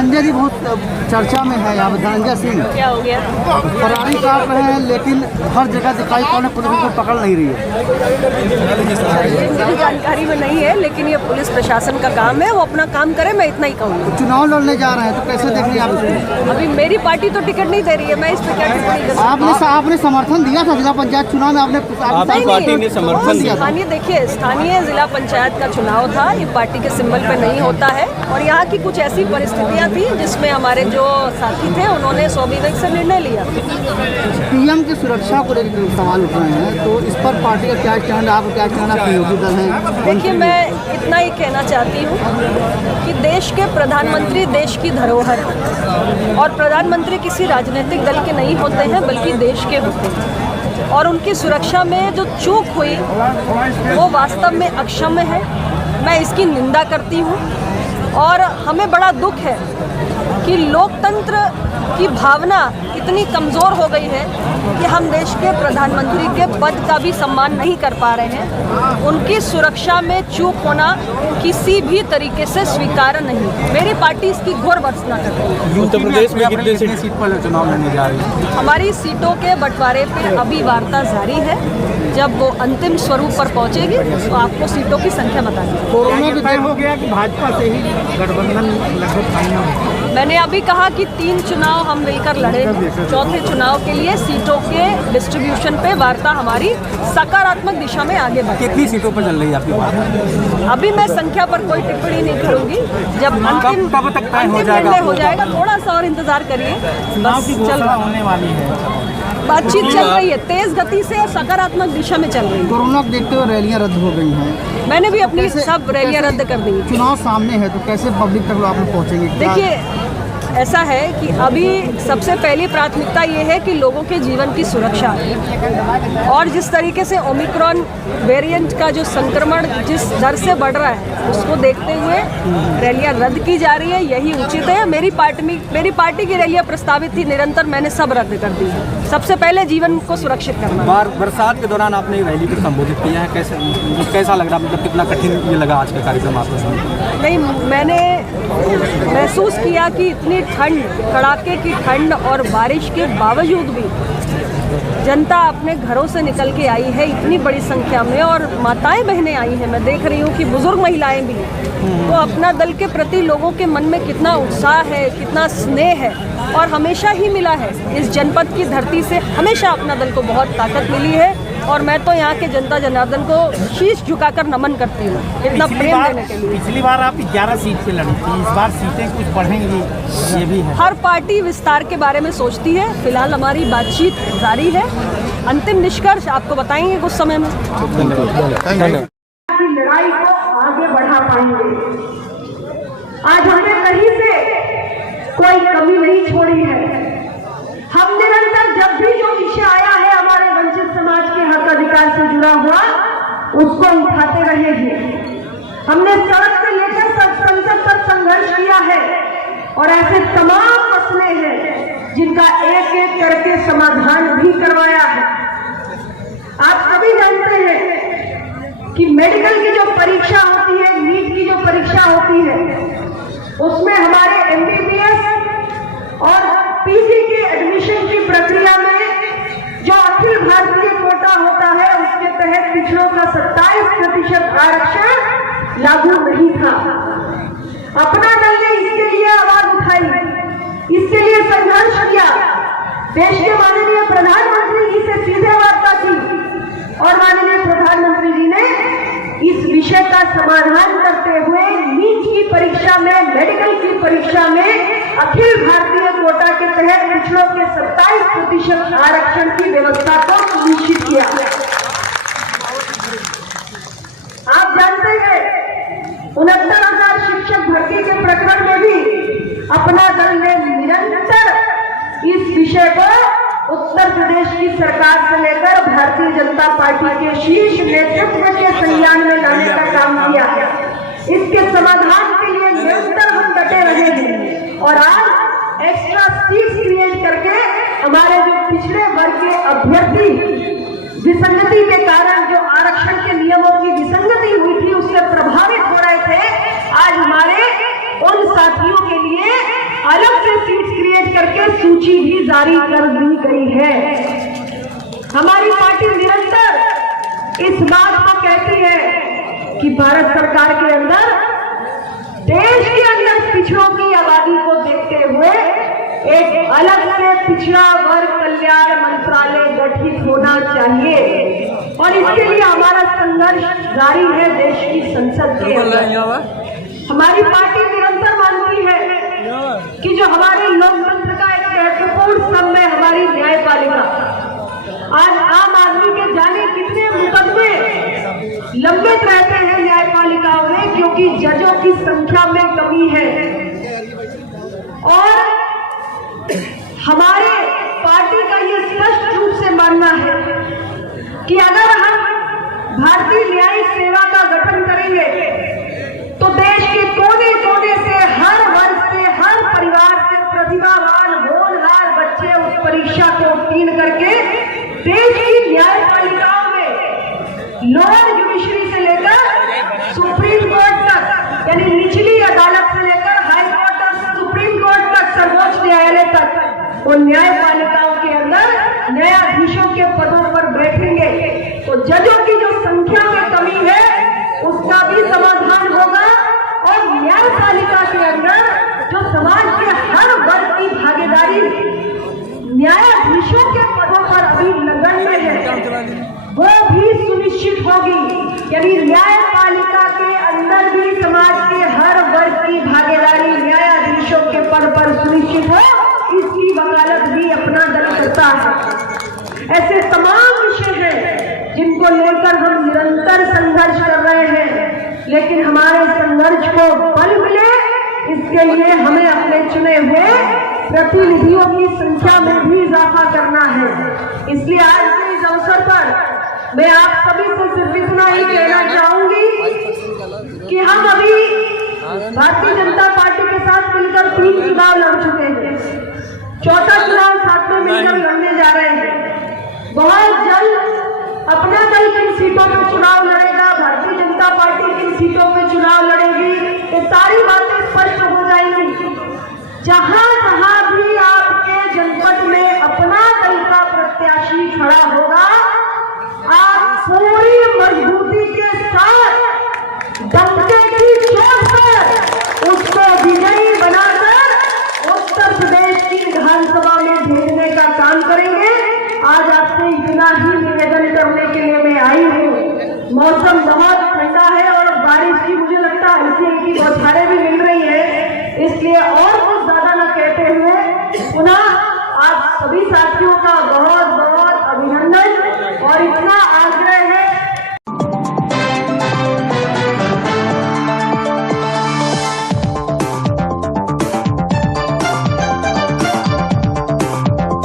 धनंजय जी बहुत चर्चा में है यहाँ पे। धनंजय सिंह क्या हो गया? फरारी काट रहे हैं, लेकिन हर जगह दिखाई पड़ने पुलिस उनको पकड़ नहीं रही है। ये मेरी जानकारी में नहीं है, लेकिन ये पुलिस प्रशासन का काम है, वो अपना काम करे, मैं इतना ही कहूँगी। चुनाव लड़ने जा रहे हैं तो कैसे देख रही हैं आप इसको? अभी मेरी पार्टी तो टिकट नहीं दे रही है, मैं इस पर क्या टिप्पणी कर सकती हूँ? आपने समर्थन दिया था जिला पंचायत चुनाव में, आपने पार्टी ने समर्थन दिया। स्थानीय देखिए, स्थानीय जिला पंचायत का चुनाव था, ये पार्टी के सिंबल पे नहीं होता है, और यहाँ की कुछ ऐसी परिस्थितियाँ थी जिसमें हमारे जो साथी थे उन्होंने स्वाभाविक से निर्णय लिया। पीएम की सुरक्षा को लेकर सवाल उठ रहे हैं, तो इस पर पार्टी का क्या स्टैंड, आपको क्या कहना सहयोगी दल है? देखिए, मैं इतना ही कहना चाहती हूँ कि देश के प्रधानमंत्री देश की धरोहर है, और प्रधानमंत्री किसी राजनीतिक दल के नहीं होते हैं बल्कि देश के होते हैं, और उनकी सुरक्षा में जो चूक हुई वो वास्तव में अक्षम्य है। मैं इसकी निंदा करती हूँ, और हमें बड़ा दुख है कि लोकतंत्र की भावना इतनी कमज़ोर हो गई है कि हम देश के प्रधानमंत्री के पद का भी सम्मान नहीं कर पा रहे हैं। उनकी सुरक्षा में चूक होना किसी भी तरीके से स्वीकार्य नहीं। मेरी पार्टी इसकी घोर भर्त्सना कर रही है। उत्तर प्रदेश में कितने सीट पर चुनाव लड़ने जा रही है? हमारी सीटों के बंटवारे पर अभी वार्ता जारी है। जब वो अंतिम स्वरूप पर पहुंचेगी तो आपको सीटों की संख्या बताएंगे। कोरोना के तय हो गया कि भाजपा से ही गठबंधन लगभग फाइनल है। मैंने अभी कहा कि 3 चुनाव हम मिलकर लड़े, चौथे चुनाव के लिए सीटों के डिस्ट्रीब्यूशन पे वार्ता हमारी सकारात्मक दिशा में आगे बढ़े। कितनी सीटों पर चल रही है आपकी बात? अभी मैं संख्या पर कोई टिप्पणी नहीं करूंगी। जब अंतिम निर्णय हो जाएगा, थोड़ा सा और इंतजार करिए। बस चल होने वाली है, बातचीत चल रही है, तेज गति से और सकारात्मक दिशा में चल रही है। कोरोना को देखते हुए रैलियां रद्द हो गई हैं। मैंने भी अपनी सब रैलियां रद्द कर दी। चुनाव सामने है तो कैसे पब्लिक तक आप लोग पहुँचेंगे? देखिए, ऐसा है कि अभी सबसे पहली प्राथमिकता ये है कि लोगों के जीवन की सुरक्षा है, और जिस तरीके से ओमिक्रॉन वेरिएंट का जो संक्रमण जिस दर से बढ़ रहा है उसको देखते हुए रैलियां रद्द की जा रही है, यही उचित है। मेरी पार्टी की रैलियां प्रस्तावित थी निरंतर, मैंने सब रद्द कर दी है। सबसे पहले जीवन को सुरक्षित करना। बरसात के दौरान आपने रैली को संबोधित किया है, कैसा लग रहा, मतलब कितना कठिन ये लगा आज का कार्यक्रम आपको? नहीं, मैंने महसूस किया कि इतनी ठंड, कड़ाके की ठंड और बारिश के बावजूद भी जनता अपने घरों से निकल के आई है इतनी बड़ी संख्या में, और माताएं बहनें आई हैं। मैं देख रही हूँ कि बुजुर्ग महिलाएं भी हैं। तो अपना दल के प्रति लोगों के मन में कितना उत्साह है, कितना स्नेह है, और हमेशा ही मिला है। इस जनपद की धरती से हमेशा अपना दल को बहुत ताकत मिली है, और मैं तो यहाँ के जनता जनार्दन को शीश झुकाकर नमन करती हूँ इतना प्रेम देने के लिए। पिछली बार आप 11 सीट पे लड़ी थी, इस बार सीटें कुछ बढ़ेंगी, ये भी है। हर पार्टी विस्तार के बारे में सोचती है, फिलहाल हमारी बातचीत जारी है। अंतिम निष्कर्ष आपको बताएंगे कुछ समय में। लड़ाई को आगे बढ़ा पाएंगे। आज हमने कहीं से कोई कमी नहीं छोड़ी है। हम निरंतर जब भी जो विषय आया है हमारे वंचित समाज के हक अधिकार से जुड़ा हुआ, उसको उठाते रहे हैं। हमने सड़क से लेकर संसद तक संघर्ष किया है, और ऐसे तमाम मसले हैं जिनका एक एक करके समाधान भी करवाया है। आप सभी जानते हैं कि मेडिकल की जो परीक्षा होती है, नीट की जो परीक्षा होती है, उसमें हमारे MBBS और PG की एडमिशन की प्रक्रिया में जो अखिल भारतीय कोटा होता है, उसके तहत पिछड़ों का 27% आरक्षण लागू नहीं था। अपना दल ने इसके लिए आवाज उठाई, इसके लिए संघर्ष किया। देश के माननीय प्रधानमंत्री जी से सीधे वार्ता की, और माननीय प्रधानमंत्री जी ने इस विषय का समाधान करते हुए नीट की परीक्षा में, मेडिकल की परीक्षा में अखिल भारतीय कोटा के तहत पिछड़ों के 27% आरक्षण की व्यवस्था को सुनिश्चित किया। आप जानते हैं 69,000 शिक्षक भर्ती के प्रकरण में भी अपना दल ने निरंतर इस विषय को उत्तर प्रदेश की सरकार से लेकर भारतीय जनता पार्टी के शीर्ष नेतृत्व के संज्ञान में लाने का काम किया है। इसके समाधान के लिए निरंतर हम डटे रहे हैं, और आज एक्स्ट्रा सीट क्रिएट करके हमारे जो पिछड़े वर्ग के अभ्यर्थी विसंगति के कारण, जो आरक्षण के नियमों की विसंगति हुई थी, उससे प्रभावित हो रहे थे, आज हमारे उन साथियों के लिए सूची भी जारी कर दी गई है। हमारी पार्टी निरंतर इस बात को कहती है कि भारत सरकार के अंदर देश के अंदर पिछड़ों की आबादी को देखते हुए एक अलग से पिछड़ा वर्ग कल्याण मंत्रालय गठित होना चाहिए और इसके लिए हमारा संघर्ष जारी है देश की संसद के अंदर। हमारी पार्टी निरंतर मानती है कि जो हमारे लोकतंत्र का एक महत्वपूर्ण स्तंभ है हमारी न्यायपालिका, आज आम आदमी के जाने कितने मुकदमे लंबित रहते हैं न्यायपालिकाओं में क्योंकि जजों की संख्या में कमी है। और हमारे पार्टी का ये स्पष्ट रूप से मानना है कि अगर हम भारतीय न्यायिक सेवा का गठन करेंगे तो देश के कोने कोने से, हर वर्ग से, हर परिवार से प्रतिभावान होनहार बच्चे उस परीक्षा को उत्तीर्ण करके देश की न्यायपालिकाओं में लोअर जुडिशरी से लेकर सुप्रीम कोर्ट तक, यानी निचली अदालत से लेकर हाई कोर्ट और सुप्रीम कोर्ट तक, सर्वोच्च न्यायालय तक, वो न्यायपालिकाओं के अंदर न्यायाधीशों के पदों पर बैठेंगे तो जजों की जो संख्या में कमी है उसका भी समाधान होगा और न्यायपालिका के अंदर जो समाज के हर वर्ग की भागीदारी न्यायाधीशों के पदों पर अभी नगण्य है वो भी सुनिश्चित होगी। यानी न्यायपालिका के अंदर भी समाज के हर वर्ग की भागीदारी न्यायाधीशों के पद पर सुनिश्चित हो, इसकी वकालत भी अपना दल करता है। ऐसे तमाम विषय हैं जिनको लेकर हम निरंतर संघर्ष कर रहे हैं, लेकिन हमारे संघर्ष को बल मिले इसके लिए हमें अपने चुने हुए प्रतिनिधियों की संख्या में भी इजाफा करना है। इसलिए आज के इस अवसर पर मैं आप सभी से सिर्फ इतना ही कहना चाहूंगी कि हम अभी भारतीय जनता पार्टी के साथ मिलकर 3 चुनाव लड़ चुके हैं, चौथा चुनाव साथ में मिलकर लड़ने जा रहे हैं। बहुत जल्द अपना दल किन सीटों पर चुनाव लड़ेगा, भारतीय जनता पार्टी किन सीटों पर चुनाव लड़ेगी, ये सारी बातें स्पष्ट हो जाएंगी। जहां जहां भी आपके जनपद में अपना दल का प्रत्याशी खड़ा होगा, आप पूरी मजबूती के साथ डंके की चोट पर उसको विजयी बनाकर उत्तर प्रदेश की विधानसभा में भेजने का काम करेंगे। आज आपसे इतना ही निवेदन करने के लिए मैं आई हूँ। मौसम बहुत ठंडा है और बारिश की मुझे लगता है हल्की हल्की बौछारें भी मिल रही है, इसलिए और कुछ ज्यादा न कहते हुए पुनः आप सभी साथियों का बहुत